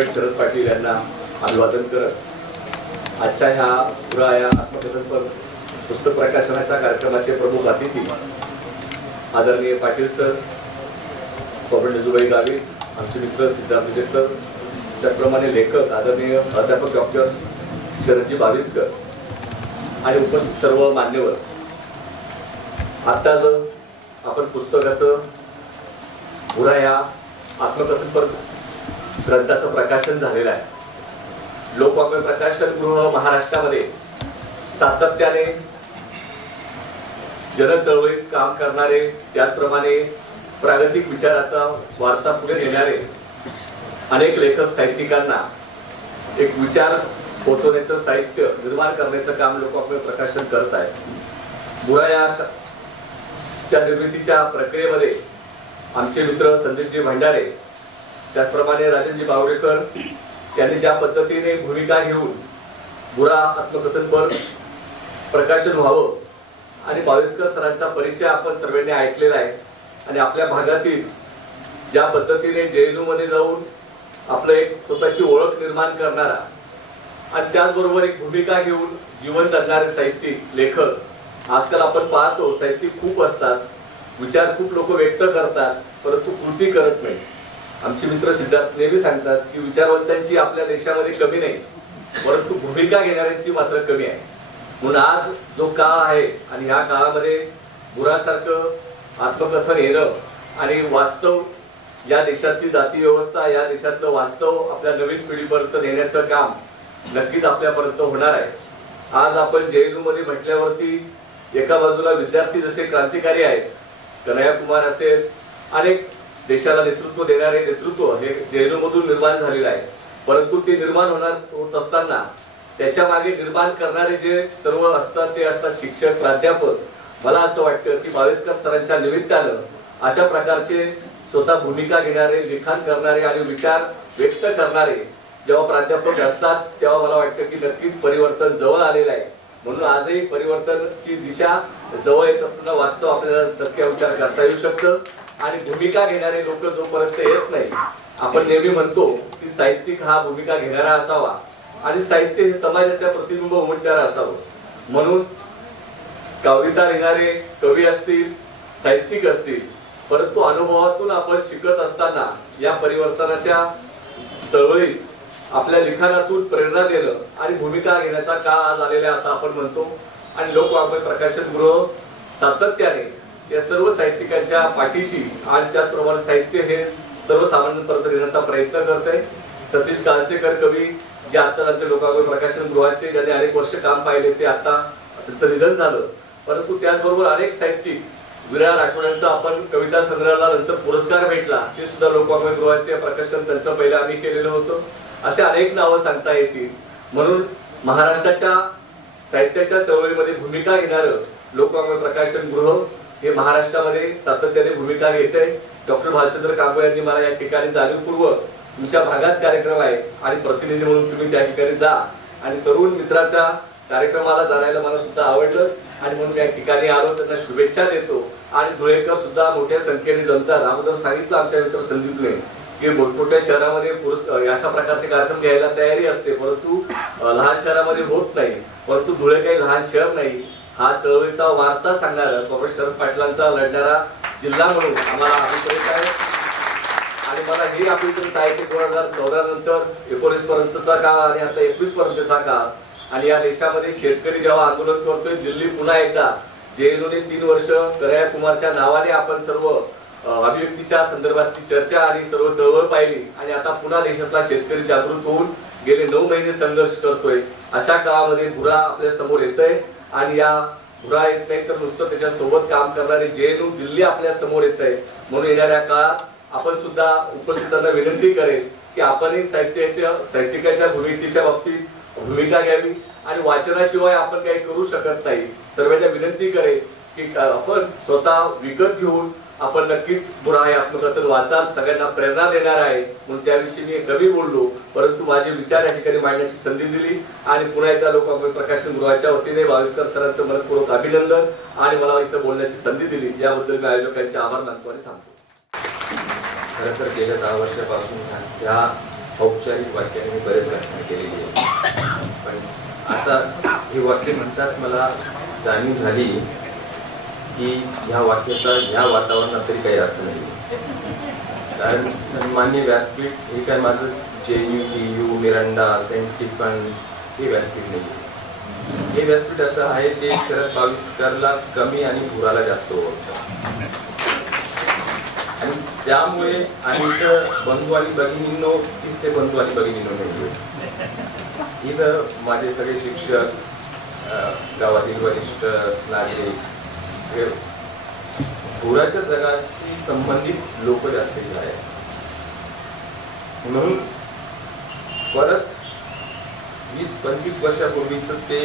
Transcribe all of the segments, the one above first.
Comrade Sharad Patil यांना अभिवादन करत आजच्या ह्या बुरा या आत्मकथनपर पुस्तक प्रकाशनाच्या कार्यक्रमाचे प्रमुख अतिथी आदरणीय पाटील सर, कॉम्रेड निजूबाई गावी, आमचे मित्र सिद्धार्थ जेकर, त्याचप्रमाणे लेखक आदरणीय प्राध्यापक डॉक्टर शरदजी बाविस्कर आणि उपस्थित सर्व मान्यवर. आता जर आपण पुस्तकाचं बुरा या आत्मकथनपर ग्रंथाचं प्रकाशन झालेलं आहे. लोकवाङ्मय प्रकाशन गृह महाराष्ट्रामध्ये सातत्याने जनचळवळीत काम करणारे, त्याचप्रमाणे प्रागतिक विचाराचा वारसा पुढे नेणारे अनेक लेखक साहित्यिकांना एक विचार पोहोचवण्याचं, साहित्य निर्माण करण्याचं काम लोकवाङ्मय प्रकाशन करत आहे. बुरा या निर्मितीच्या प्रक्रियेमध्ये आमचे मित्र संदीपजी भंडारे, त्याचप्रमाणे राजनजी बावडेकर यांनी ज्या पद्धतीने भूमिका घेऊन बुरा आत्मकथनपर प्रकाशन व्हावं आणि बाविस्कर सरांचा परिचय आपण सर्वांनी ऐकलेला आहे आणि आपल्या भागातील ज्या पद्धतीने JNU मध्ये जाऊन आपलं एक स्वतःची ओळख निर्माण करणारा आणि त्याचबरोबर एक भूमिका घेऊन जीवन जगणारे साहित्यिक, लेखक आजकाल आपण पाहतो साहित्यिक खूप असतात, विचार खूप लोक व्यक्त करतात परंतु कृती करत नाही. आमचे मित्र सिद्धार्थ नेहमी सांगतात की विचारवंतांची आपल्या देशामध्ये कमी नाही परंतु भूमिका घेणाऱ्यांची मात्र कमी आहे. म्हणून आज जो काळ आहे आणि ह्या काळामध्ये बुरासारखं आत्मकथन येणं आणि वास्तव या देशातली जाती व्यवस्था, या देशातलं वास्तव आपल्या नवीन पिढीपर्यंत नेण्याचं काम नक्कीच आपल्यापर्यंत होणार आहे. आज आपण JNU मध्ये म्हटल्यावरती एका बाजूला विद्यार्थी जसे क्रांतिकारी आहेत, कन्हैया कुमार असेल, अनेक देशाला नेतृत्व देणारे नेतृत्व हे JNU मधून निर्माण झालेलं आहे. परंतु ते निर्माण होत असताना त्याच्या मागे निर्माण करणारे जे सर्व असतात ते असतात शिक्षक, प्राध्यापक. मला असं वाटतं की बाविस्कर सरांच्या निमित्तानं अशा प्रकारचे स्वतः भूमिका घेणारे, लिखाण करणारे आणि विचार व्यक्त करणारे जेव्हा प्राध्यापक असतात तेव्हा मला वाटतं की नक्कीच परिवर्तन जवळ आलेलं आहे. म्हणून आजही परिवर्तनाची दिशा जवळ येत असताना वास्तव आपल्याला नक्की विचार करता येऊ शकतं. आणि भूमिका घेणारे लोक जोपर्यंत येत नाही, आपण नेहमी म्हणतो की साहित्यिक हा भूमिका घेणारा असावा आणि साहित्य हे समाजाच्या प्रतिबिंब उमटणारा असावं. म्हणून कविता लिहिणारे कवी असतील, साहित्यिक असतील, परंतु अनुभवातून आपण शिकत असताना या परिवर्तनाच्या चळवळीत आपल्या लिखाणातून प्रेरणा देणं आणि भूमिका घेण्याचा काळ आज आलेला आहे असं आपण म्हणतो. आणि लोकवाङ्मय प्रकाशन गृह सातत्याने या सर्व साहित्यिकांच्या पाठीशी आणि त्याचप्रमाणे साहित्य हे सर्वसामान्यांपर्यंत नेण्याचा प्रयत्न करते. सतीश काळसेकर कवी जे आता आमच्या लोकवाङ्मय प्रकाशन गृहाचे ज्यांनी अनेक वर्ष काम पाहिले ते आता त्यांचं निधन झालं, परंतु त्याचबरोबर अनेक साहित्यिक, विराट आठवड्यांचा आपण कविता संग्रहाला नंतर पुरस्कार भेटला, ते सुद्धा लोकवाङ्मय गृहाचे प्रकाशन त्यांचं पहिलं आम्ही केलेलं होतं. असे अनेक नावं सांगता येतील. म्हणून महाराष्ट्राच्या साहित्याच्या चळवळीमध्ये भूमिका घेणारं लोकवाङ्मय प्रकाशन गृह हे महाराष्ट्रामध्ये सातत्याने भूमिका घेते. डॉक्टर भालचंद्र कांबळे यांनी मला या ठिकाणी जाणीवपूर्वक तुमच्या भागात कार्यक्रम आहे आणि प्रतिनिधी म्हणून तुम्ही त्या ठिकाणी जा आणि तरुण मित्राच्या कार्यक्रमाला जाण्याला मला सुद्धा आवडलं आणि म्हणून या ठिकाणी आलो, त्यांना शुभेच्छा देतो. आणि धुळेकर सुद्धा मोठ्या संख्येने जमतात. अगोदर सांगितलं आमच्या मित्र संदीपने की मोठमोठ्या शहरामध्ये अशा प्रकारचे कार्यक्रम घ्यायला तयारी असते परंतु लहान शहरामध्ये होत नाही. परंतु धुळे काही लहान शहर नाही. हा चळवळीचा वारसा सांगणारा कॉम्रेड शरद पाटलांचा लढणारा जिल्हा म्हणून आम्हाला अभिप्रेत आहे. आणि मला हे अभिप्रेत आहे की 2014 नंतर 19 पर्यंतचा काळ आणि आता 21 पर्यंतचा काळ आणि या देशामध्ये शेतकरी जेव्हा आंदोलन करतोय, दिल्ली पुन्हा एकदा JNU ने 3 वर्ष कन्हैया कुमारच्या नावाने आपण सर्व अभिव्यक्तीच्या संदर्भातली चर्चा आणि सर्व चळवळ पाहिली आणि आता पुन्हा देशातला शेतकरी जागृत होऊन गेले 9 महिने संघर्ष करतोय. अशा काळामध्ये बुरा आपल्या समोर येतोय आणि या बुरा येत नाही तर नुसतं त्याच्या सोबत काम करणारे JNU दिल्ली आपल्या समोर येत आहे. म्हणून येणाऱ्या काळात आपण सुद्धा उपस्थितांना विनंती करेल की आपणही साहित्यिकाच्या भूमिकेच्या बाबतीत भूमिका घ्यावी आणि वाचनाशिवाय आपण काही करू शकत नाही. सर्वांना विनंती करेल की आपण स्वतः विकत घेऊन आपण नक्कीच बुरा हे आत्मकथन वाचाल, सगळ्यांना प्रेरणा देणार आहे. म्हणून त्याविषयी मी कमी बोललो परंतु माझे विचार या ठिकाणी मांडण्याची संधी दिली आणि पुन्हा एकदा लोकवाङ्मय प्रकाशन गृहाच्या वतीने बाविस्कर सरांचं मनपूर्वक अभिनंदन आणि मला इथं बोलण्याची संधी दिली याबद्दल मी आयोजकांचे आभार मानतो आणि थांबतो. खरं तर गेल्या 10 वर्षापासून या औपचारिक वाक्याने मी बरेच व्याख्यान केलेली आहे, पण आता हे वाक्य म्हणताच मला जाणीव झाली की ह्या वाक्याचा ह्या वातावरणात तरी काही अर्थ नाही. कारण सन्मान्य व्यासपीठ हे काय माझं JNU, TU, Miranda, saint Stephen हे व्यासपीठ नाही. हे व्यासपीठ असं आहे ते शरद पाविस्करला कमी आणि पुराला जास्त ओळखतं. आणि त्यामुळे आणि इथं बंधू आणि भगिनींनो, तिथले बंधू आणि भगिनींनो नाही. इथं माझे सगळे शिक्षक, गावातील वरिष्ठ नागरिक, सगळे पुराच्या जगाशी संबंधित लोक जास्त आहेत. म्हणून परत 20-25 वर्षापूर्वीच ते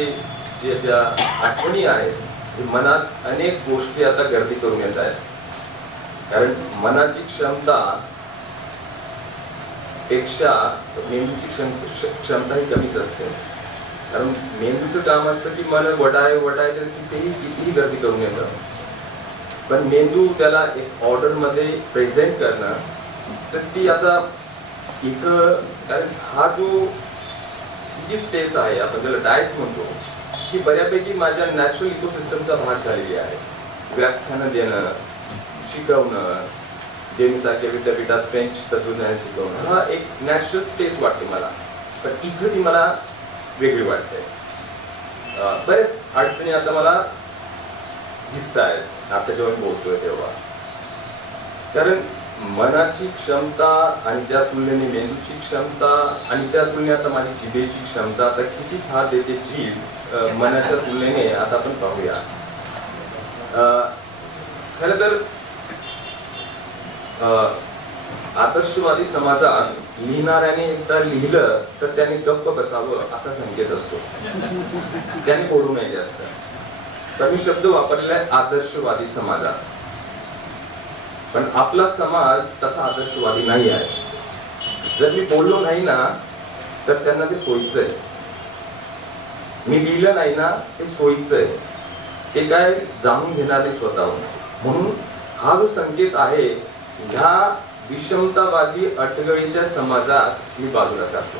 ज्या आठवणी आहेत मनात अनेक गोष्टी आता गर्दी करून येत आहेत. कारण मनाची क्षमता पेक्षा मेंदूची क्षमता ही कमीच असते. कारण मेंदूचं काम असतं की मन वडाय तर कितीही गर्दी करून येतं, पण मेंदू त्याला एक ऑर्डर मध्ये प्रेझेंट करणं, तर ती आता इथं, कारण हा जो जी स्पेस आहे आपण त्याला डायस म्हणतो, ही बऱ्यापैकी माझ्या नॅचरल इकोसिस्टमचा भाग झालेली आहे. व्याख्यानं देणं, शिकवणं, जेमसारख्या विद्यापीठात फ्रेंच तत्वज्ञान शिकवणं, हा एक नॅचरल स्पेस वाटते मला. पण इथं ती मला वेगळी वाटते. बरेच अडचणी आता मला दिसत आहेत आता जेव्हा बोलतोय तेव्हा. कारण मनाची क्षमता आणि त्या तुलनेने मेंदूची क्षमता आणि त्या तुलनेने आता माझी जिभेची क्षमता आता किती साथ देते जीभ मनाच्या तुलनेने, आता आपण पाहूया. खरं तर आदर्शवादी समाजात लिहिणाऱ्याने एकदा लिहिलं तर त्याने गप्प बसावं असा संकेत असतो. त्याने बोलू नये जास्त. तर मी शब्द वापरलेला आहे आदर्शवादी समाजात. पण आपला समाज तसा आदर्शवादी नाही आहे. जर मी बोललो नाही ना तर त्यांना ते सोयीचं आहे. मी लिहिलं नाही ना ते सोयीचं आहे. ते काय जाणून घेणारे स्वतःहून. म्हणून हा जो संकेत आहे, ह्या विषमतावादी अटगळीच्या समाजात मी बाजूला सारतो.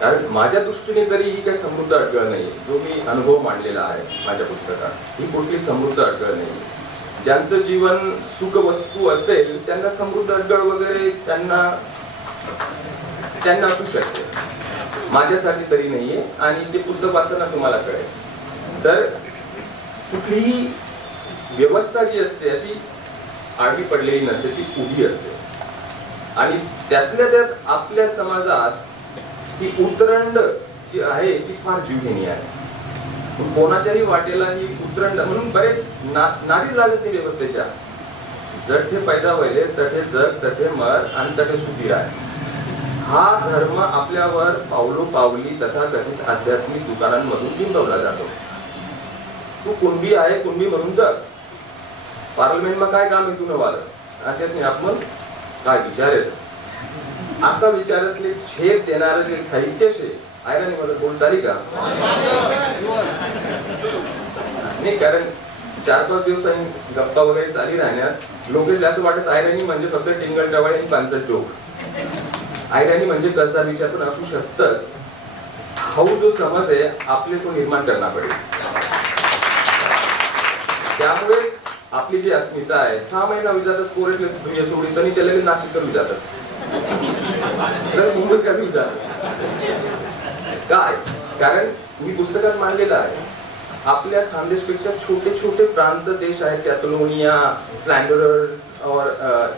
कारण माझ्या दृष्टीने तरी ही काही समृद्ध अटगळ नाही. जो मी अनुभव मांडलेला आहे माझ्या पुस्तकात, ही कुठली समृद्ध अटगळ नाही. ज्यांचं जीवन सुख वस्तू असेल त्यांना समृद्ध अटगळ वगैरे त्यांना असू शकते. माझ्यासाठी तरी नाहीये. आणि ते पुस्तक वाचताना तुम्हाला कळेल. तर कुठलीही व्यवस्था जी असते अशी आडवी पडलेली नसते, ती उभी असते. आणि त्यातल्या त्यात आपल्या समाजात ही उतरंड जी आहे ती फार जीवघेणी आहे. कोणाच्याही वाटेला ही उतरंड, म्हणून बरेच नाडी लागत नाही व्यवस्थेच्या. जठे पैदा व्हायले तठे जग तठे मर आणि तठे सुखी आहे. हा धर्म आपल्यावर पावलो पावली तथाकथित आध्यात्मिक दुकानांमधून बिंबवला जातो. तू कुणबी आहे, कुणबी म्हणून जग. पार्लमेंटमा काय काम आहे तुला वालं, त्याच्याने आपण काय विचार येतस असा विचार असले छेद देणारं जे साहित्य शे आयराणी मला बोल चाली का नाही. कारण 4-5 दिवस गप्पा वगैरे चाली राहण्यात लोक असं वाटत आयराणी म्हणजे फक्त टिंगल टवाळी आणि पांचट जोक. आयराणी म्हणजे कसदार विचार पण असू शकतच. हा जो समज आहे आपले तो निर्माण करना पडेल. त्यामुळे आपली जी अस्मिता आहे 6 महिना विचारतच पोरेटले दुनिया सोडीस आणि त्याला नाशिक करून विचारतस, मुंबईत करून विचारतस काय. कारण मी पुस्तकात मांडलेलं आहे आपल्या खानदेशपेक्षा छोटे छोटे प्रांत देश आहेत, कॅटलोनिया, फ्लॅंडर्स और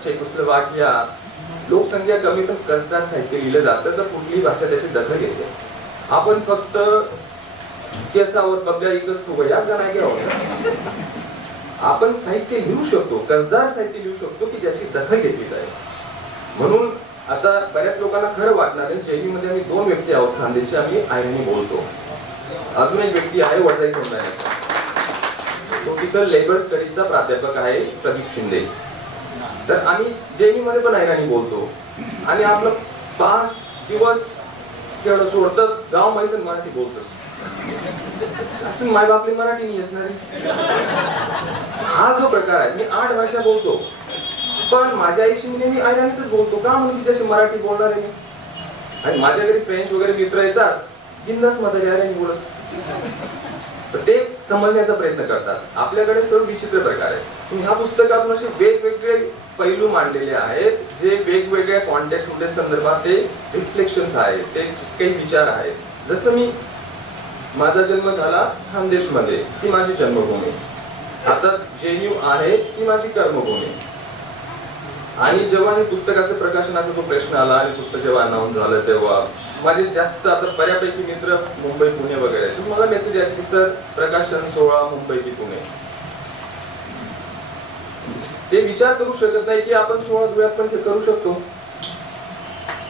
चेकोस्लोवाकिया. लोकसंख्या कमी पण कसदार साहित्य लिहिलं जातं तर कुठलीही भाषा त्याची दखल घेते. आपण फक्त केसावर बबल्या एकच ठोक याच गाणं घ्यावं. आपण साहित्य लिहू शकतो, कसदार साहित्य लिहू शकतो की ज्याची दखल घेतली जाईल. म्हणून आता बऱ्याच लोकांना खरं वाटणार आहे JNU मध्ये आम्ही 2 व्यक्ती आहोत खानदेशी, आम्ही आयराणी बोलतो. अजून एक व्यक्ती आहे वडजाई समुदायाचा, तो तिथं लेबर स्टडीजचा प्राध्यापक आहे प्रदीप शिंदे. तर आम्ही JNU मध्ये पण आयराणी बोलतो. आणि आपलं 5 दिवस केवढं सोडतच गाव मैसन मराठी बोलतोस. माय बापली मराठी नाही असणारी. हा जो प्रकार आहे, मी 8 भाषा बोलतो पण माझ्या आईशी मी नेहमी आयराणीतच बोलतो, का म्हणून तिच्याशी मराठी बोलणार आहे मी. आणि माझ्या घरी फ्रेंच वगैरे मित्र येतात, बिंदास मध्ये आयराणी बोलत, ते समजण्याचा प्रयत्न करतात. आपल्याकडे सर्व विचित्र प्रकार आहे. ह्या पुस्तकातून असे वेगवेगळे पैलू मांडलेले आहेत, जे वेगवेगळ्या कॉन्टेक्स्ट मध्ये संदर्भात ते रिफ्लेक्शन्स आहेत, ते काही विचार आहेत. जसं मी, माझा जन्म झाला खानदेशमध्ये, ती माझी जन्मभूमी. आता JNU आहे, ती माझी कर्मभूमी. आणि जेव्हा हे पुस्तकाच्या प्रकाशनाचा तो प्रश्न आला आणि पुस्तक जेव्हा अनाऊन्स झालं, तेव्हा माझे जास्त, आता बऱ्यापैकी मित्र मुंबई पुणे वगैरे, तर मला मेसेज यायचे की सर प्रकाशन सोहळा मुंबई की पुणे. ते विचार करू शकत नाही की आपण 16 धुळ्यात पण ते करू शकतो.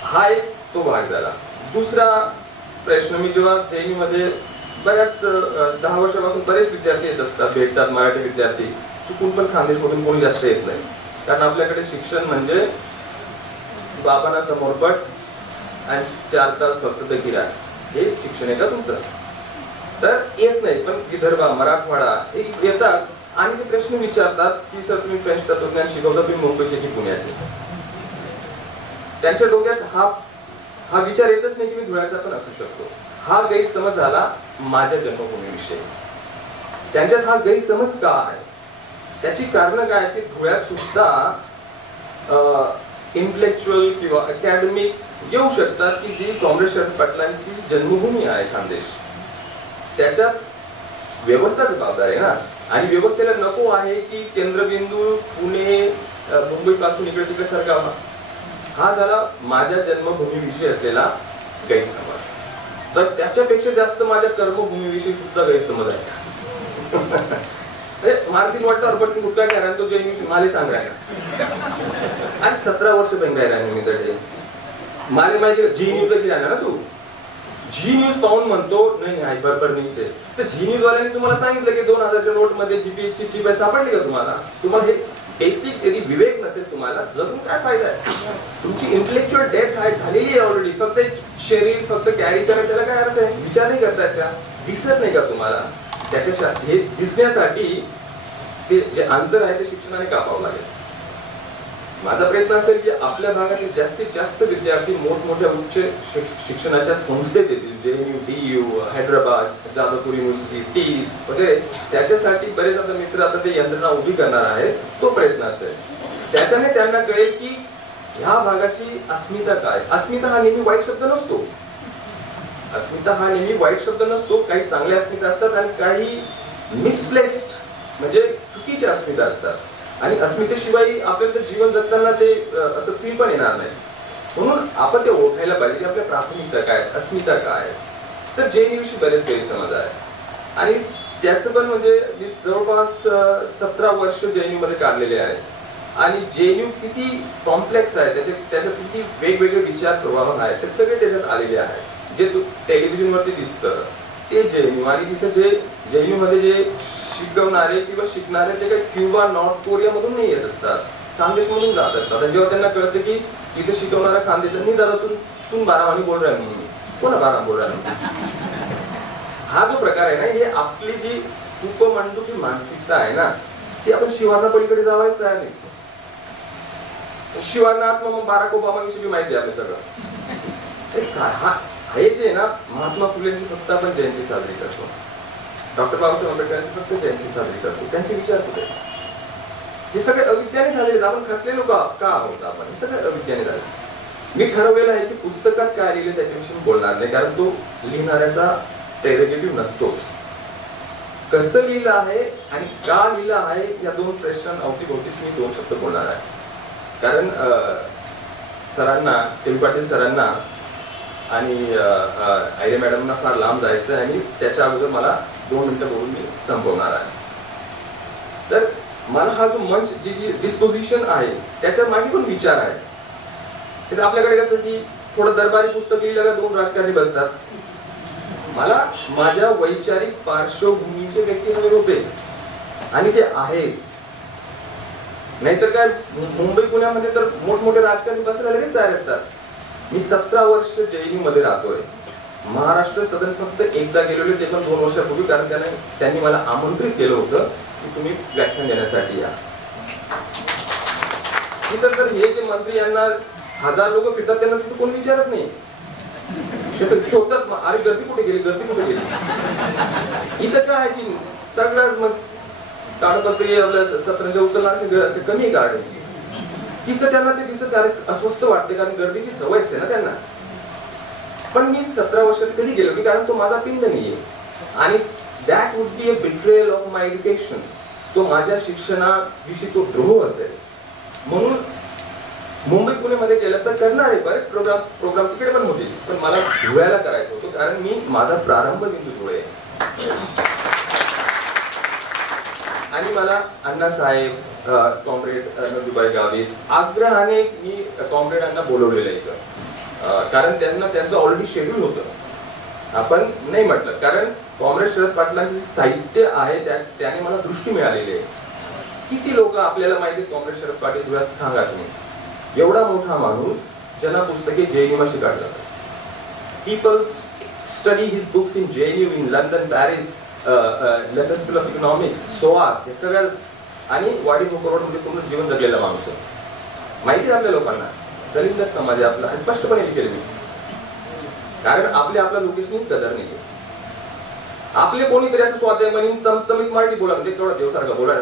हा एक तो भाग झाला. दुसरा प्रश्न, मी जेव्हा JNU मध्ये बऱ्याच 10 वर्षापासून बरेच विद्यार्थी येत असतात, भेटतात मराठी विद्यार्थी, चुकून पण खानदेशमधून कोणी जास्त येत नाही. कारण आपल्याकडे शिक्षण म्हणजे बाबांना समोरपट आणि 4 तास फक्त दगिरा, हे शिक्षण आहे का तुमचं? तर येत नाही. पण विदर्भ, मराठवाडा येतात आणि ते प्रश्न विचारतात की सर तुम्ही फ्रेंच तत्वज्ञान शिकवता, तुम्ही मुंबईचे की पुण्याचे? त्यांच्या डोक्यात हा विचार येतच नाही की मी धुळ्याचा पण असू शकतो. हा गैरसमज झाला माझ्या जन्मभूमीविषयी. त्यांच्यात हा गैरसमज का आहे, त्याची कारण काय? की धुळ्यात सुद्धा इंटेलेक्च्युअल किंवा अकॅडमिक येऊ शकतात की जी कॉम्रेड शरद पाटलांची जन्मभूमी आहे खानदेश. त्याच्यात व्यवस्था जबाबदार आहे ना. आणि व्यवस्थेला नको आहे की केंद्रबिंदू पुणे मुंबई पासून इकडे तिकडे सरकावा. हा झाला माझ्या जन्मभूमीविषयी असलेला गैरसमज. तर त्याच्यापेक्षा जास्त माझ्या कर्मभूमीविषयी सुद्धा गैरसमज आहे. मार्टिन वाटतं अर्बट कुठला काय तो JNU मला सांगा. आणि 17 वर्ष बंगाई राहिली मी तडे. मला माहिती JNU ला राहणार ना तू. जी न्यूज पाहून म्हणतो नाही बरोबर नाही. तर जी न्यूज वाल्याने तुम्हाला सांगितलं की 2000च्या नोट मध्ये GPH ची चिप सापडली का तुम्हाला? तुम्हाला हे बेसिक यदि विवेक नसेल तुम्हाला, जगून काय फायदा आहे? तुमची इंटेलेक्च्युअल डेथ काय झालेली आहे ऑलरेडी. फक्त शरीर फक्त कॅरी करायचं काय अर्थ आहे? विचार नाही करतायत का? दिसत नाही का तुम्हाला? त्याच्या हे दिसण्यासाठी ते जे अंतर आहे ते शिक्षणाने कापावं लागेल. माझा प्रयत्न असेल की आपल्या भागातील जास्तीत जास्त विद्यार्थी मोठमोठ्या उच्च शिक्षणाच्या संस्थेत येतील. JNU, DU, Hyderabad, Jadavpur university, TIS वगैरे. त्याच्यासाठी बरेच आता मित्र आता ते यंत्रणा उभी करणार आहेत. तो प्रयत्न असेल. त्याच्याने त्यांना कळेल की ह्या भागाची अस्मिता काय. अस्मिता हा नेहमी वाईट शब्द नसतो. अस्मिता हा नेहमी वाईट शब्द नसतो. काही चांगल्या अस्मिता असतात आणि काही मिसप्लेस्ड म्हणजे चुकीच्या अस्मिता असतात. आणि अस्मितेशिवाय आपल्याला जीवन जगताना ते असं फील पण येणार नाही. म्हणून आपण ते ओळखायला पाहिजे की आपल्या प्राथमिकता काय, अस्मिता काय. तर JNU विषयी बरेच गैरसमज आहे. आणि त्याचं पण म्हणजे मी जवळपास 17 वर्ष JNU मध्ये काढलेले आहेत. आणि JNU किती कॉम्प्लेक्स आहे, त्याच्यात किती वेगवेगळे विचार प्रवाह आहेत, ते सगळे त्याच्यात आलेले आहेत. जे टेलिव्हिजन वरती दिसतं ते JNU. आणि तिथे जे JNU मध्ये जे शिकवणारे किंवा शिकणारे ते काही क्युबा, नॉर्थ कोरिया मधून नाही येत असतात, खानदेश मधून जात असतात. जेव्हा त्यांना कळतं की इथे शिकवणारा खानदेशांनी दादा तुम्ही बारावानी बोल रहा म्हणून, कोणा बारा बोल रहा. हा जो प्रकार आहे ना, हे आपली जी उपमंडूची मानसिकता आहे ना, ती आपण शिवांना पलीकडे जावायच तयार नाही. शिवांना आत्मा मग बाराक ओबामा विषयी माहिती आहे आपलं सगळं. हे जे ना, महात्मा फुलेंची फक्त आपण जयंती साजरी करतो, डॉक्टर बाबासाहेब आंबेडकरांची फक्त जयंती साजरी करतो. त्यांचे विचार कुठे? हे सगळे अविद्याने झालेले. आपण खसलेलो का आहोत आपण? हे सगळे अविद्याने झाले. मी ठरवलेलं आहे की पुस्तकात काय लिहिले त्याच्याविषयी बोलणार नाही, कारण तो लिहिणाऱ्याचा प्रेरोगेटिव्ह नसतोच. कसं लिहिलं आहे आणि का लिहिलं आहे या 2 प्रश्न अवतीभोवतीच मी 2 शब्द बोलणार आहे. कारण सरांना, केवी पाटील सरांना आणि आयरे मॅडमना फार लांब जायचं आणि त्याच्या अगोदर मला 2 मिनिटं बोलून मी संपवणार आहे. तर मला हा जो मंच जी डिस्पोजिशन आहे त्याच्या मागे पण विचार आहे. तर आपल्याकडे कसं की थोडं दरबारी पुस्तक लिहिलं का 2 राजकारणी बसतात. मला माझ्या वैचारिक पार्श्वभूमीचे व्यक्ती हवे होते आणि ते आहेत. नाहीतर काय, मुंबई पुण्यामध्ये तर मोठमोठे राजकारणी बसायला लगेच तयार असतात. मी 17 वर्ष JNU मध्ये राहतोय. महाराष्ट्र सदन फक्त एकदा गेलेलो, ते पण 2 वर्षापूर्वी, कारण त्यांनी मला आमंत्रित केलं होतं की तुम्ही व्याख्यान देण्यासाठी या. तिथं तर हे जे मंत्री यांना 1000 लोक फिरतात त्यांना तिथं कोणी विचारत नाही. शोधतात अरे गर्दी कुठे गेली, गर्दी कुठे गेली. इथं काय की सगळ्याच मग कागदपत्री आपल्या 1700 उचलणार कमी गाडी. तिथं त्यांना ते दिसत अस्वस्थ वाटते कारण गर्दीची सवय असते ना त्यांना. पण मी 17 वर्षात कधी गेलो की कारण तो माझा पिंड नाहीये आणि that would be a betrayal of my education. तो माझ्या शिक्षणाविषयी तो द्रोह असेल. म्हणून मुंबई पुण्यामध्ये केलं असतं करणार आहे बरेच प्रोग्राम तिकडे पण होते पण मला धुळ्याला करायचं होतं कारण मी माझा प्रारंभ बिंदू धुळे आणि मला अण्णासाहेब कॉम्रेड नंदुबाई गावित आग्रहाने मी कॉम्रेडांना बोलवलेलं इथं कारण त्यांना त्यांचं ऑलरेडी शेड्यूल होतं. आपण नाही म्हटलं कारण कॉम्रेड शरद पाटलांचे जे साहित्य आहे त्याने मला दृष्टी मिळालेली आहे. किती लोक आपल्याला माहिती कॉम्रेड शरद पाटील धुळ्यात सांगा तुम्ही. एवढा मोठा माणूस ज्यांना पुस्तके JNUमध्ये काढतात. People study his books in JNU in London, Paris, London school of economics, psoas हे सगळ्या आणि वाडी रोडमध्ये पूर्ण जीवन जगलेला माणूस आहे. माहिती आहे आपल्या लोकांना दलित समाज आहे आपला स्पष्टपणे लिहिलेलं मी कारण आपल्या लोकेशनी कदर नाही. आपले कोणीतरी असं स्वाध्याय म्हणून चमचमीत मराठी बोला म्हणजे तेवढा देवसारखं बोला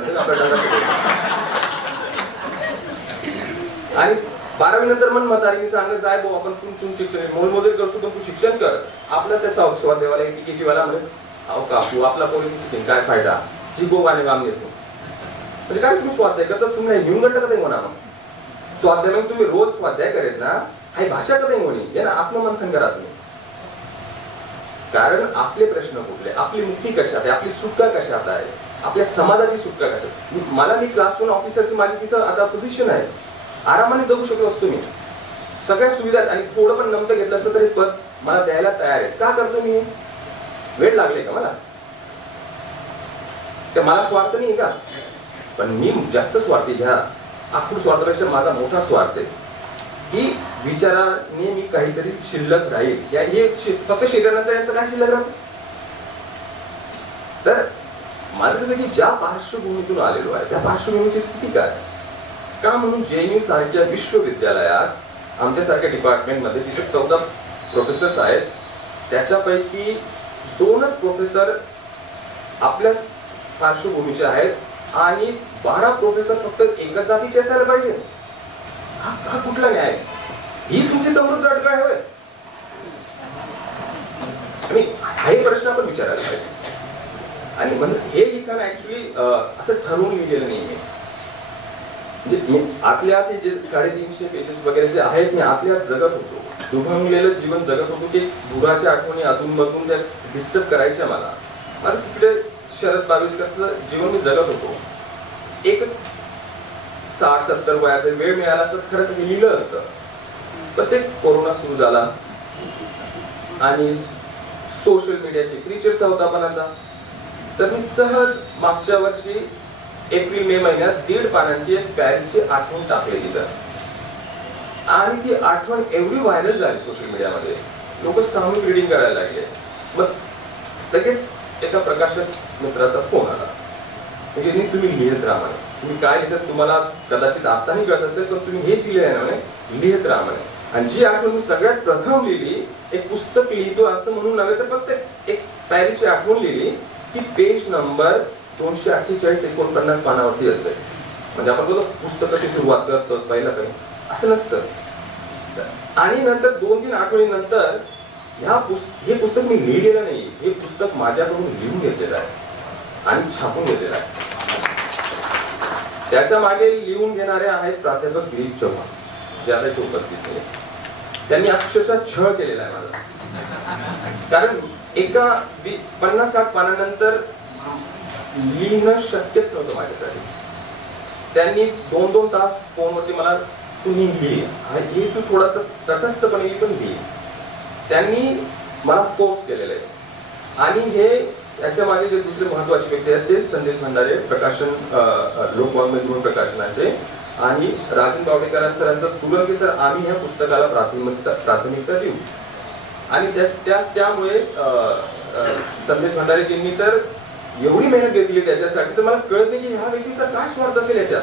आणि 12वी नंतर मन म्हातारी सांगत जाय भाऊ आपण तुमचं शिक्षण मोलमोजरी करतो पण तू शिक्षण कर. आपला त्या स्वाध्यायाला टिकेटीवाला म्हणजे अहो काकू आपला कोणी शिकेल काय फायदा शिको गाणे काम नसतो म्हणजे काय तुम्ही स्वाध्याय करता तुम्ही घेऊन गंट कधी म्हणा स्वाध्याय मग तुम्ही रोज स्वाध्याय करेत ना काही भाषा कधी म्हणी हे ना आपलं मंथन करा तुम्ही. कारण आपले प्रश्न कुठले आपली मुक्ती कशात आहे आपली सुटका कशात आहे आपल्या समाजाची सुटका कशात. मला मी क्लास 1 ऑफिसरची माझी तिथं आता पोझिशन आहे. आरामाने जगू शकलो असतो मी सगळ्या सुविधा आणि थोडं पण नमतं घेतलं असतं तरी पद मला द्यायला तयार आहे. का करतो मी वेळ लागले का मला तर मला स्वार्थ नाही का पण मी जास्त स्वार्थी घ्या. आखूड स्वार्थापेक्षा माझा मोठा स्वार्थ आहे की विचाराने मी काहीतरी शिल्लक राहील या हे फक्त शिकल्यानंतर यांचं काय शिल्लक राहत. तर माझं कसं की ज्या पार्श्वभूमीतून आलेलो आहे त्या पार्श्वभूमीची स्थिती काय का म्हणून JNU सारख्या विश्वविद्यालयात आमच्यासारख्या डिपार्टमेंटमध्ये तिथे 14 प्रोफेसर्स आहेत त्याच्यापैकी 2च प्रोफेसर आपल्या पार्श्वभूमीचे आहेत आणि 12 प्रोफेसर फक्त एका जातीचे असायला पाहिजे. हा कुठला न्याय ही तुमची समृद्ध अडचण आहे होय. आणि हाही प्रश्न आपण विचारायला पाहिजे आणि म्हणजे हे लिखाण ऍक्च्युली असं ठरवून लिहिलेलं नाहीये. म्हणजे आतल्या जे 350 पेजेस वगैरे जे आहेत मी आतल्या जगत होतो दुभंगलेलं जीवन जगत होतो की दुराच्या आठवणी अधूनमधून त्या डिस्टर्ब करायच्या मला. माझं तिकडे शरद बावीसकरचं जीवन मी जगत होतो. एक 60-70 वयात वेळ मिळाला असता खरंच मी लिहिलं असतं पण ते कोरोना सुरू झाला आणि सोशल मीडियाची फ्री चर्चा होता पण आता तर मी सहज मागच्या वर्षी एप्रिल-मे महिन्यात 1.5 पानांची एक पॅरिसची आठवण टाकली तिथं आणि ती आठवण एवढी व्हायरल झाली सोशल मीडियामध्ये लोक सामूहिक रीडिंग करायला लागले. मग लगेच एका प्रकाशक मित्राचा फोन आला म्हणजे तुम्ही लिहित राहा म्हणे तुम्ही काय लिहित तुम्हाला कदाचित आताही कळत असेल पण तुम्ही हेच लिहिले आहे ना म्हणे लिहित राहा म्हणे. आणि जी आठवण मी सगळ्यात प्रथम लिहिली एक पुस्तक लिहितो असं म्हणून नव्हे तर फक्त एक पॅरिसची आठवण लिहिली ती पेज नंबर 248-49 पानावरती असते. म्हणजे आपण बोलतो पुस्तकाची सुरुवात करतो पहिला काही असं नसतं. आणि नंतर 2-3 आठवडीनंतर हे पुस्तक मी लिहिलेलं नाही हे पुस्तक माझ्याकडून लिहून घेतलेलं आहे आणि छापून घेतलेलं आहे. त्याच्या मागे लिहून घेणारे आहेत प्राध्यापक गिरीश चव्हाण जे आता इथे उपस्थित आहे. त्यांनी अक्षरशः छळ केलेला आहे माझा कारण एका 50-60 पानानंतर लिहिणं शक्यच नव्हतं माझ्यासाठी. त्यांनी 2-2 तास फोनवरती मला तुम्ही लिहि तू थोडासा तटस्थपणे पण लिहि त्यांनी मला फोर्स केलेलं आहे. आणि हे याच्या मागे जे दुसरे महत्वाचे व्यक्ती आहेत ते संदेश भंडारे प्रकाशन लोकवाङ्मय गृह प्रकाशनाचे आणि राजन गावडेकर सरांचं तुरंत की सर आम्ही ह्या पुस्तकाला प्राथमिकता देऊ. आणि त्यामुळे संदेश भंडारेजींनी तर एवढी मेहनत घेतली त्याच्यासाठी तर मला कळत नाही की ह्या व्यक्तीचा काय स्वार्थ असेल याच्यात.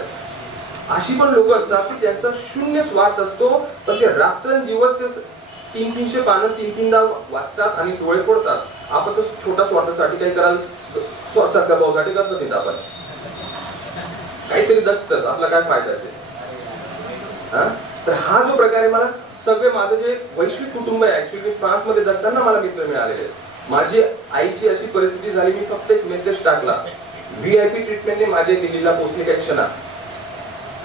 अशी पण लोक असतात की त्यांचा शून्य स्वार्थ असतो, पण ते रात्रंदिवस ते 300 पानं 3-3दा वाचतात आणि डोळे फोडतात. आपण तो छोटा स्वार्थासाठी काही कराल, भावासाठी करतो तिथं आपण काहीतरी दत्तच, आपला काय फायदा असेल. तर हा जो प्रकार आहे, मला सगळे माझं जे वैश्विक कुटुंब आहे, ऍक्च्युअली फ्रान्स मध्ये जगताना मला मित्र मिळालेले. माझी आईची अशी परिस्थिती झाली, मी फक्त एक मेसेज टाकला, VIP ट्रीटमेंटने माझे दिल्लीला पोहोचले काही क्षणात.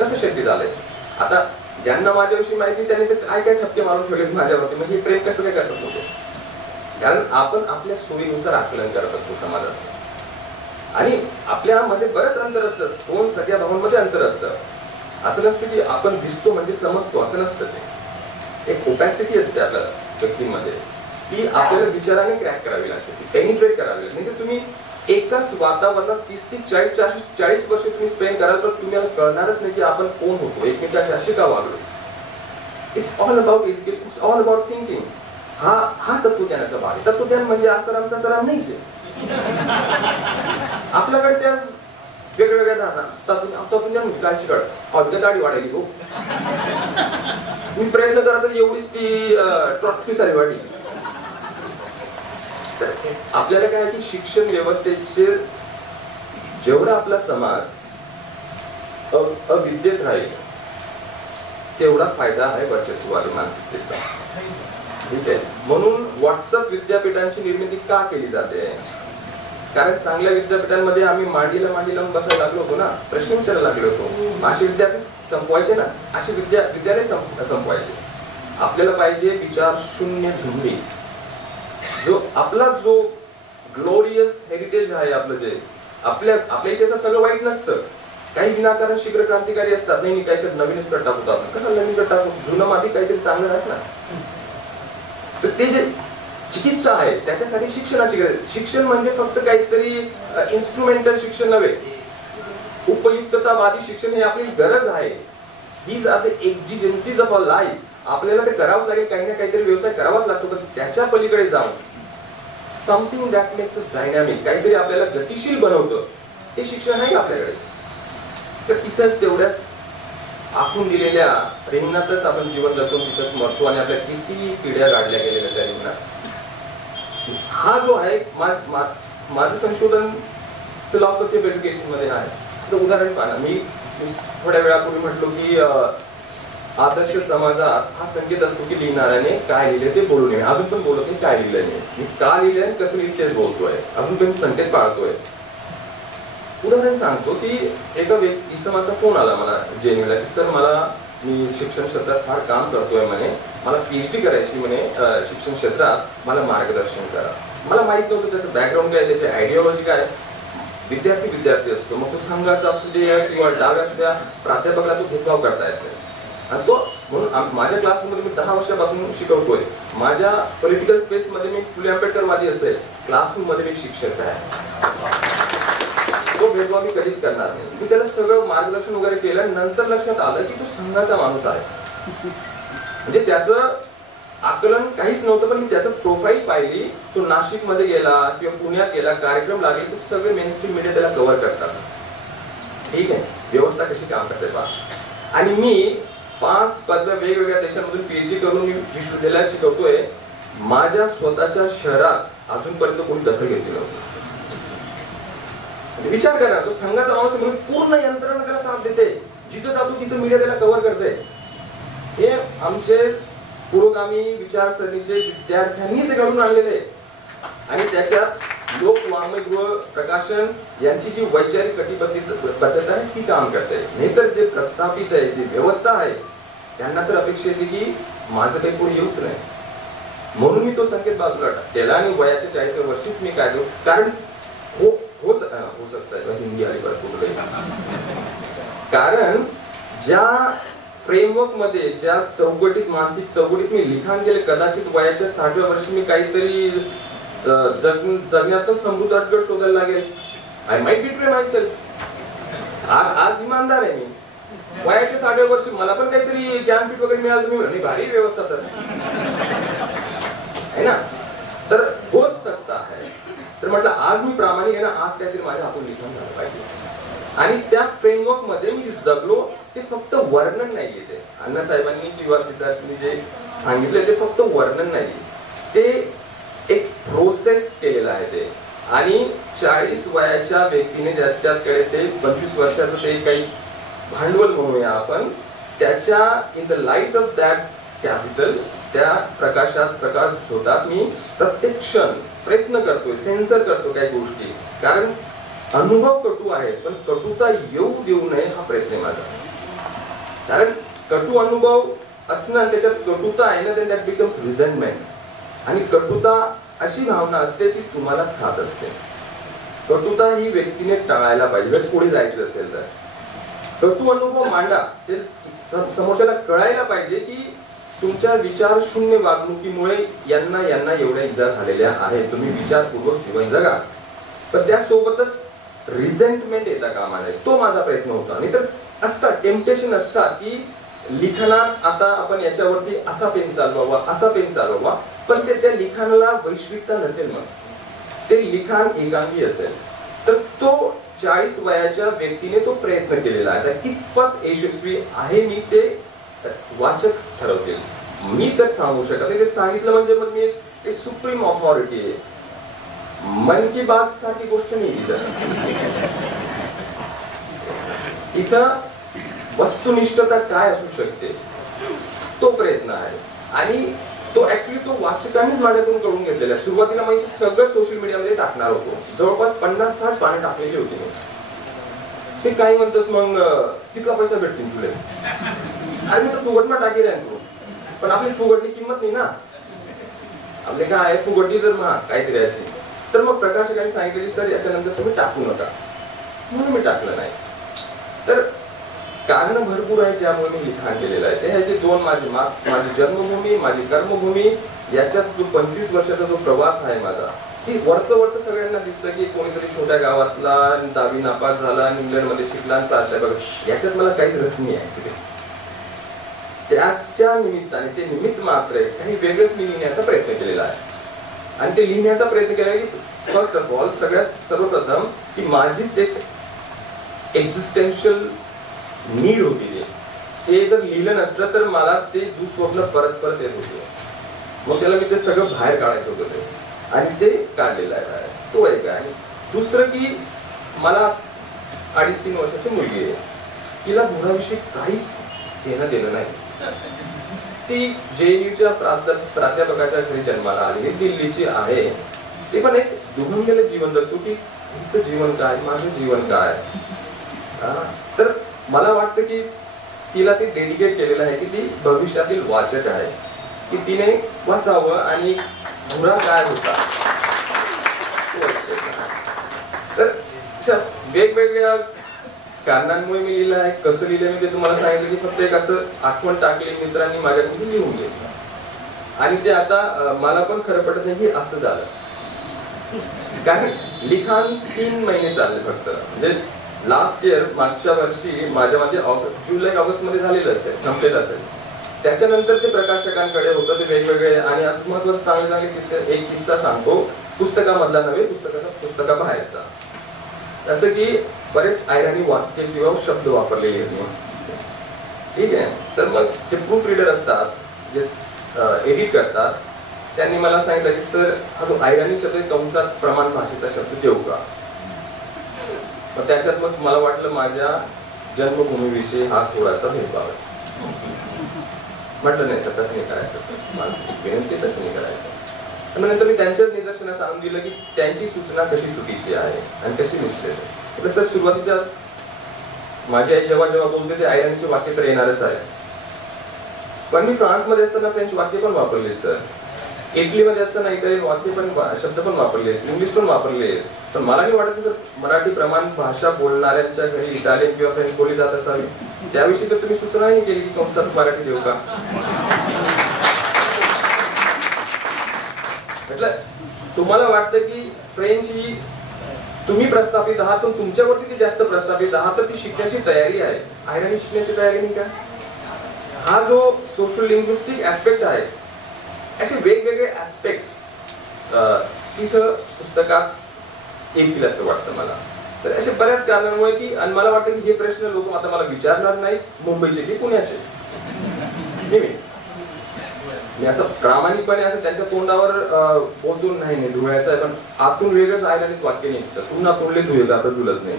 कसं शक्य झालंय? आता ज्यांना माझ्याविषयी माहिती त्यांनी ते काय काय ठपके मारून ठेवलेत माझ्यावरती, म्हणजे प्रेम कसं काय करतात लोक? कारण आपण आपल्या सोयीनुसार आकलन करत असतो समाजाचं, आणि आपल्यामध्ये बरंच अंतर असतं. दोन सगळ्या भावांमध्ये अंतर असतं. असं नसतं की आपण दिसतो म्हणजे समजतो, असं नसतं. ते एक ओपॅसिटी असते आपल्या व्यक्तीमध्ये, ती आपल्याला विचाराने क्रॅक करावी लागते, ती पेनिट्रेट करावी लागते. म्हणजे तुम्ही एकाच वातावरणात 30 ते 40 वर्ष तुम्ही स्पेंड कराल तर तुम्हाला कळणारच नाही की आपण कोण होतो, एकमेकांशी असे का वागलो. It's all about education, it's all about thinking. हा तत्वज्ञानाचा भाग आहे. तत्वज्ञान म्हणजे आसारामचा सराम नाहीच आहे. आपल्याकडे त्या वेगवेगळ्या धारणा. तत्वज्ञान म्हणजे काय शिकड अवघ्या दाढी वाढायली हो, मी प्रयत्न करत एवढीच ती ट्रॉफी सारी वाढली. आपल्याला काय की शिक्षण व्यवस्थेचे जेवढा आपला समाज अविद्येत राहील तेवढा फायदा आहे वर्चस्ववादी मानसिकतेचा. ठीक आहे, म्हणून व्हॉट्सअप विद्यापीठांची निर्मिती का केली जाते? कारण चांगल्या विद्यापीठांमध्ये आम्ही मांडीला बसायला लागलो होतो ना, प्रश्न विचारायला लागलो होतो. असे विद्यार्थी संपवायचे ना, असे विद्यालय संपवायचे. आपल्याला पाहिजे विचार शून्य झुंबडी. आपला जो ग्लोरियस हेरिटेज आहे, आपलं जे आपल्या इतिहासात सगळं वाईट नसतं. काही विनाकारण शीघ्र क्रांतिकारी असतात, नाही काहीतरी नवीनच कट टाकतो आपण. कसं नवीन कट टाकतो? जुनं माती काहीतरी चांगलं असं. तर ते जे चिकित्सा आहे त्याच्यासाठी शिक्षणाची गरज. शिक्षण म्हणजे फक्त काहीतरी इन्स्ट्रुमेंटल शिक्षण नव्हे, उपयुक्ततावादी शिक्षण हे आपली गरज आहे. These are the exigencies of our life. आपल्याला ते करावंच लागेल, काही ना काहीतरी व्यवसाय करावाच लागतो, पण त्याच्या पलीकडे जाऊन something that makes us dynamic, काहीतरी आपल्याला गतिशील बनवतं, ते शिक्षण आहे आपल्याकडे. तर तिथंच तेवढ्याच आखून दिलेल्या रिंगणातच आपण जीवन जगतो, तिथंच मरतो, आणि आपल्या किती पिढ्या गाडल्या गेलेल्या त्या रिंगणात. हा जो आहे माझं संशोधन फिलॉसॉफी ऑफ एज्युकेशन मध्ये आहे. तर उदाहरण पाहा, मी थोड्या वेळापूर्वी म्हटलो की आदर्श समाजात हा संकेत असतो की लिहिणाऱ्याने काय लिहिले ते बोलू नये. अजून पण बोलत नाही काय लिहिलंय नाही, मी का लिहिलंय आणि कसं लिहिलं तेच बोलतोय, अजून पण संकेत पाळतोय. उदाहरण सांगतो की एका इसमाचा फोन आला मला जेएनयूला की सर मी शिक्षण क्षेत्रात फार काम करतोय म्हणे, मला PhD करायची म्हणे शिक्षण क्षेत्रात, मला मार्गदर्शन करा. मला माहित नव्हतं त्याचं बॅकग्राऊंड काय, त्याची आयडिओलॉजी काय. विद्यार्थी असतो, मग तो संघाचा असू दे किंवा डाव्या असू द्या, प्राध्यापकाला तो भेदभाव करता येत नाही. आणि तो म्हणून माझ्या क्लासमध्ये मी 10 वर्षापासून शिकवतोय. माझ्या पॉलिटिकल स्पेस मध्ये मी फुले आंबेडकरवादी असेल, क्लासरूम मध्ये मी शिक्षक आहे. तो भेदभाव मी कधीच करणार नाही. मी त्याला सगळं मार्गदर्शन वगैरे केलं. नंतर लक्षात आलं की तो संघाचा माणूस आहे, म्हणजे त्याचं आकलन काहीच नव्हतं, पण मी त्याचं प्रोफाईल पाहिली. तो नाशिक मध्ये गेला किंवा पुण्यात गेला, कार्यक्रम लागेल तर सगळे मेनस्ट्रीम मीडिया त्याला कव्हर करतात. ठीक आहे, व्यवस्था कशी काम करते पहा. आणि मी 5 पदव्या वेगवेगळ्या देशांमधून PhD करून मी विश्वविद्यालयात शिकवतोय. माझ्या स्वतःच्या शहरात अजूनपर्यंत कोणी दखल घेतली नव्हती. विचार करा, तो संघाचा माणूस म्हणून पूर्ण यंत्रणा त्याला साथ देते, जिथं जातो तिथं मीडिया त्याला कव्हर करते. हे आमचे पुरोगामी विचारसरणीचे विद्यार्थ्यांनीच घडून आणलेले. आणि त्याच्यात लोक वाङ्मयगृह प्रकाशन यांची जी वैचारिक कटिबद्धता आहे ती काम करते. नाहीतर जे प्रस्थापित आहे, जी व्यवस्था आहे, त्यांना तर अपेक्षा येते की माझं काही पुढे येऊच नाही. म्हणून मी तो संकेत बाजूला केला आणि वयाच्या 40व्या वर्षीच मी काय करू, कारण हो सकता है हिंदी आली भरपूर. कारण ज्या फ्रेमवर्क मध्ये, ज्या चौकटीत, मानसिक चौकटीत मी लिखाण केले, कदाचित वयाच्या 60व्या वर्षी मी काहीतरी जगण्यातून समृद्ध अडगळ शोधायला लागेल. I might betray my self. आज इमानदार आहे मी. वयाच्या 60व्या वर्षी मला पण काहीतरी ज्ञानपीठ वगैरे मिळालं, मी म्हणले भारी व्यवस्था तर आहे ना. तर होच सकता है. तर म्हटलं आज मी प्रामाणिक आहे ना, आज काहीतरी माझ्या हातून लिखाण झालं पाहिजे. आणि त्या फ्रेमवर्क मध्ये मी जगलो. ते फक्त वर्णन नाहीये. ते अण्णासाहेबांनी किंवा सिद्धार्थनी जे सांगितले ते फक्त वर्णन नाही, ते एक प्रोसेस केलेलं आहे ते. आणि 40 वयाच्या व्यक्तीने ज्याच्याकडे ते 25 वर्षाचं ते काही भांडवल म्हणूया आपण, त्याच्या in the light of that capital, त्या प्रकाशात प्रकाश शोधात मी प्रत्येक क्षण प्रयत्न करतोय, सेन्सर करतो काही गोष्टी. कारण अनुभव कटू आहेत, पण कटुता येऊ देऊ नये हा प्रयत्न आहे माझा. कारण कटू अनुभव असणं, त्याच्यात कटुता आहे ना, दॅट बिकम्स रिझनमेंट. आणि कटुता अशी भावना असते ती तुम्हालाच खात असते. कटुता ही व्यक्तीने टाळायला पाहिजे जर पुढे जायचं असेल तर. कटू अनुभव मांडा, ते समोरच्याला कळायला पाहिजे की तुमच्या विचार शून्य वागणुकीमुळे यांना एवढ्या इजा झालेल्या आहेत, तुम्ही विचारपूर्वक जीवन जगा. पण त्यासोबतच रिझेंटमेंट येता कामा नये, तो माझा प्रयत्न होता. आणि तर असतात टेम्पटेशन असतात की लिखाणात आता आपण याच्यावरती असा पेन चालवावा, असा पेन चालवावा, पण ते त्या लिखाणाला वैश्विकता नसेल, मग ते लिखाण एकांगी असेल. तर तो 40 वयाच्या व्यक्तीने तो प्रयत्न केलेला आहे. कितपत यशस्वी आहे मी ते वाचक ठरवतील, मी तर सांगू शकत नाही. ते सांगितलं म्हणजे मग मी ते सुप्रीम ऑथॉरिटी आहे. मन की बात सारखी गोष्ट नाही इथं वस्तुनिष्ठता काय असू शकते तो प्रयत्न आहे. आणि तो ऍक्च्युली तो वाचकांनीच माझ्याकडून करून घेतलेला. सुरुवातीला मी सगळं सोशल मीडियामध्ये टाकणार होतो, जवळपास 50-60 पाने टाकलेली होती मी. ते काय म्हणतोस मग तिथला पैसा भेटतील तुला, आणि मी तर फुगटमा टाकेल आहे तू, पण आपली फुगटची किंमत नाही ना. आपले काय आहे फुगटी जर महाग काहीतरी अशी, तर मग प्रकाशकांनी सांगितले सर याच्यानंतर तुम्ही टाकू नका, म्हणून मी टाकलं नाही. तर कारण भरपूर आहे ज्यामुळे मी लिखाण केलेलं आहे. ते ह्याचे दोन माझी जन्मभूमी, माझी कर्मभूमी, याच्यात जो 25 वर्षाचा जो प्रवास आहे माझा, की वरचं सगळ्यांना दिसतं की कोणीतरी छोट्या गावातला 10वी नापास झाला आणि इंग्लंडमध्ये शिकला आणि प्राध्यापक, याच्यात मला काहीच रस नाही ऍक्च्युली. त्याच्या निमित्ताने ते निमित्त मात्र आहे, काही वेगळंच मी लिहिण्याचा प्रयत्न केलेला आहे. आणि ते लिहिण्याचा प्रयत्न केला की फर्स्ट ऑफ ऑल सर्वप्रथम की माझीच एक एक्झिस्टेन्शियल नीड होती. ते जर लिहिलं नसतं तर मला ते दुःस्वप्न परत येत होते. मग त्याला मी ते सगळं बाहेर काढायचं होतं ते, आणि ते काढलेलं आहे. तो एक आहे. दुसरं की मला 2.5-3 वर्षाची मुलगी आहे, तिला गुणाविषयी काहीच देणं नाही. ती JNUच्या प्राध्यापकाच्या घरी जन्माला आली, दिल्लीची आहे. ते पण एक दुभंगलेलं जीवन जगतो की तिचं जीवन काय, माझं जीवन काय. तर मला वाटतं की तिला ते डेडिकेट केलेलं आहे की ती भविष्यातील वाचक आहे, की तिने वाचावं आणि बुरा काय होता. तर वेगवेगळ्या कारणांमुळे मी लिहिलं आहे. कसं लिहिलं मी ते तुम्हाला सांगितलं की फक्त एक असं आठवण टाकली मित्रांनी माझ्याकडून लिहून घेतलं. आणि ते आता मला पण खरं पडत नाही की असं झालं, कारण लिखाण 3 महिने चालले फक्त. म्हणजे लास्ट इयर, मागच्या वर्षी माझ्या मध्ये जुलै-ऑगस्ट मध्ये झालेलं असेल, संपलेलं असेल. त्याच्यानंतर ते प्रकाशकांकडे होतं, ते वेगवेगळे. आणि महत्वाचं चांगले किस्से, एक किस्सा सांगतो पुस्तकामधला नव्हे, पुस्तकाबाहेरचा. असं की बरेच आयराणी वाक्य किंवा शब्द वापरलेले आहेत, ठीक आहे. तर मग जे प्रूफ रीडर असतात, जे एडिट करतात, त्यांनी मला सांगितलं की सर हा जो आयराणी शब्द कंसात प्रमाण भाषेचा शब्द देऊ का. मग त्याच्यात मग मला वाटलं माझ्या जन्मभूमीविषयी हा थोडासा भेदभाव आहे. म्हटलं नाही सर तसं नाही करायचं, सर विनंती तसं नाही करायचं. नंतर मी त्यांच्याच निदर्शनास आणून दिलं की त्यांची सूचना कशी चुकीची आहे आणि कशी मिसलेस आहे. सर सुरुवातीच्या माझी आई जेव्हा बोलते ते आयराणीचे वाक्य तर येणारच आहे, पण मी फ्रान्समध्ये असताना फ्रेंच वाक्य पण वापरले सर, इटलीमध्ये असताना इतर वाक्य पण शब्द पण वापरले, इंग्लिश पण वापरले. पण मला नाही वाटत सर मराठी प्रमाण भाषा बोलणाऱ्यांच्या घरी इटालियन किंवा फ्रेंच बोलली जात असावी. त्याविषयी तर तुम्ही सूचना नाही केली की कंसात मराठी देऊ का. म्हटलं तुम्हाला वाटतं की फ्रेंच ही तुम्ही प्रस्थापित आहात, पण तुमच्यावरती ती जास्त प्रस्थापित आहात, तर ती शिकण्याची तयारी आहे. आयराणी शिकण्याची तयारी नाही का. हा जो सोशल लिंग्विस्टिक ऍस्पेक्ट आहे, असे वेगवेगळे ऍस्पेक्ट्स तिथं पुस्तकात येतील असं वाटतं मला. तर अशा बऱ्याच कारणांमुळे की आणि मला वाटतं की हे प्रश्न लोक आता मला विचारणार नाही मुंबईचे की पुण्याचे. मी असं प्रामाणिकपणे असं त्यांच्या तोंडावर बोलून नाही धुळायचं आहे, पण आतून वेगळंच आयराणीत वाक्य निघतं, तू ना तोंडले धुळे का तुलाच नाही.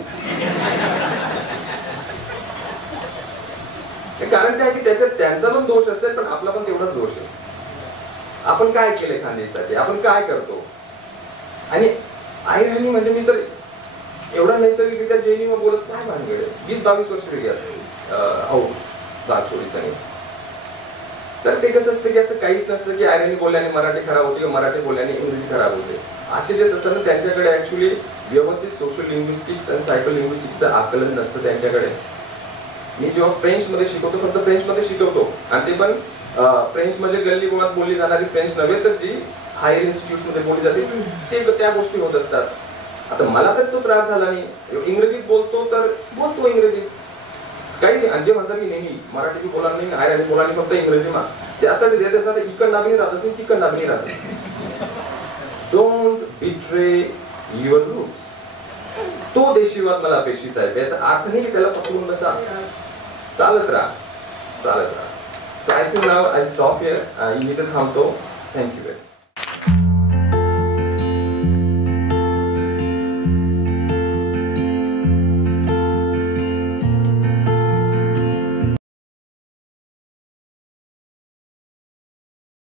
कारण काय की त्याच्यात त्यांचा पण दोष असेल पण आपला पण तेवढाच दोष आहे. आपण काय केलंय खानदेशसाठी, आपण काय करतो. आणि आयराणी म्हणजे मी तर एवढा नैसर्गिकरित्या जैनी मग बोलत काय भानगड 20-22 वर्ष वेगळी हो बाजपोळी सांगेल. तर ते कसं असतं की असं काहीच नसतं की आयराणी बोलल्याने मराठी खराब होते, मराठी बोलल्याने इंग्रजी खराब होते. असे जे असतात ना त्यांच्याकडे ऍक्च्युली व्यवस्थित सोशल लिंग्विस्टिक्स आणि सायको लिंग्विस्टिक्सचं आकलन नसतं त्यांच्याकडे. मी जेव्हा फ्रेंच मध्ये शिकवतो फक्त फ्रेंच मध्ये शिकवतो आणि ते पण फ्रेंच म्हणजे गल्ली बोळात बोलली जाणारी फ्रेंच नव्हे तर जी हायर इन्स्टिट्यूट मध्ये बोलली जाते ते त्या गोष्टी होत असतात. आता मला तर तो त्रास झाला नाही, इंग्रजीत बोलतो तर बोलतो इंग्रजीत काही आणि जे म्हणतात की नेहमी मराठी बोला नाही आयराणी बोला नाही फक्त इंग्रजी मा त्यासाठी देत असतात इकड नाबणी राहत असेल तिकड नाबणी राहत. Don't betray your roots. तो देशीवाद मला अपेक्षित आहे. याचा अर्थ नाही की त्याला पकडून बसा, चालत राहा. So I think now I'll stop here. इथे थांबतो. Thank you very much.